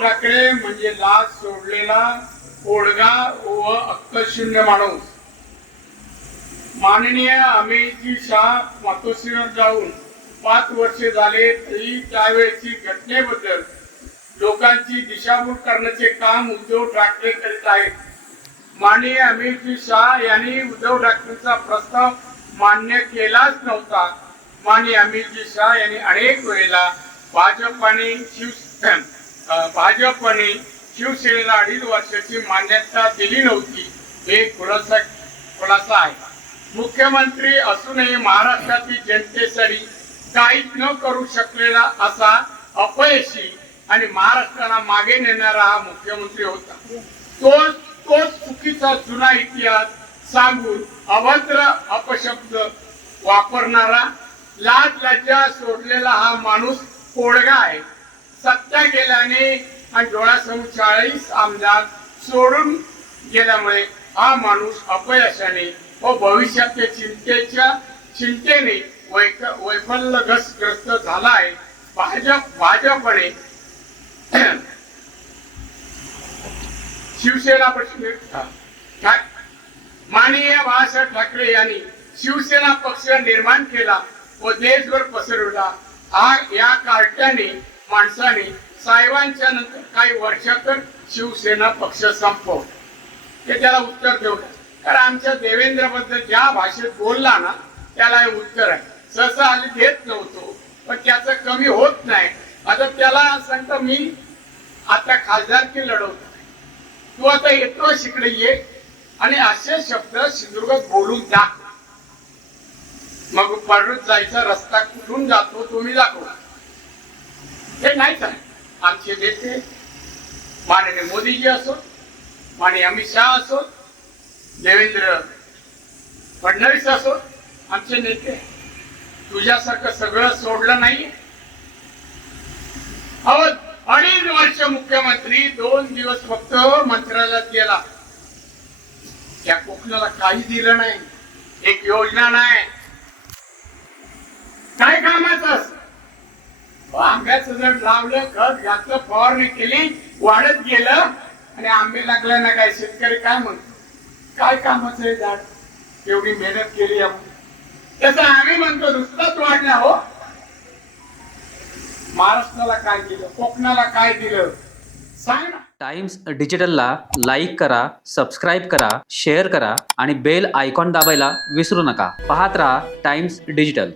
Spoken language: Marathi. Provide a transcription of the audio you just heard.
ठाकरे म्हणजे लाच सोडलेला ओडगा व अक्कलशून्य माणूस. माननीय अमितजी शाह मातोश्रीवर जाऊन 5 वर्षे झाले तरी त्यावेळेची घटनेबद्दल लोकांची दिशाभूल करण्याचे काम उद्धव ठाकरे करीत आहेत. माननीय अमितजी शाह यांनी उद्धव ठाकरेंचा प्रस्ताव मान्य केलाच नव्हता. माननीय अमितजी शाह यांनी अनेक वेळेला भाजपने शिवसेनेला 2.5 वर्षाची मान्यता दिली नव्हती. हे खुलासा आहे. मुख्यमंत्री असूनही महाराष्ट्रातील जनतेसाठी काहीच न करू शकलेला असा अपयशी आणि महाराष्ट्राला मागे नेणारा हा मुख्यमंत्री होता. तोच चुकीचा जुना इतिहास सांगून अभद्र अपशब्द वापरणारा लाज लज्जा सोडलेला हा माणूस कोडगा आहे. सत्ता गेल्याने आणि डोळ्यासमोर 40 आमदार सोडून गेल्यामुळे हा माणूस अपयशाने व भविष्याच्या चिंतेने वैफल्यग्रस्त झाला आहे. भाजपने शिवसेना माननीय बाळासाहेब ठाकरे यांनी शिवसेना पक्ष निर्माण केला व देशभर पसरवला. या कार्ट्याने माणसाने साहेबांच्या नंतर काही वर्षातच शिवसेना पक्ष संपव ते त्याला उत्तर देऊ. कारण आमच्या देवेंद्र बद्दल ज्या भाषेत बोलला ना त्याला हे उत्तर आहे. सहसा आम्ही देत नव्हतो पण त्याचं कमी होत नाही. आता त्याला सांगतो मी आता खासदारकी लढवतो, तू आता येतो शिकडे ये आणि असे शब्द सिंधुदुर्गात बोलून दाखव. मग परत जायचा रस्ता कुठून जातो तुम्ही दाखवा. हे नाहीच आहे. आमचे नेते माननीय मोदीजी असो, माननीय अमित शाह असो, देवेंद्र फडणवीस असो, आमचे नेते तुझ्यासारखं सगळं सोडलं नाही. 2.5 वर्ष मुख्यमंत्री 2 दिवस फक्त मंत्रालयात गेला. त्या कोकणाला काही दिलं नाही, एक योजना नाही, काय कामाचं. आंब्याचं झाड लावलं, खत घातलं, फवारणी केली, वाढत गेलं आणि आंबे लागले ना. काय शेतकरी काय म्हणतो, काय कामाचं आहे झाड, एवढी मेहनत केली आपण. त्याचा आम्ही म्हणतो नुसताच वाढला. हो, महाराष्ट्राला काय दिलं, कोकणाला काय दिलं सांग ना. टाइम्स डिजिटलला लाईक करा, सबस्क्राईब करा, शेअर करा आणि बेल आयकॉन दाबायला विसरू नका. पाहत रहा टाइम्स डिजिटल.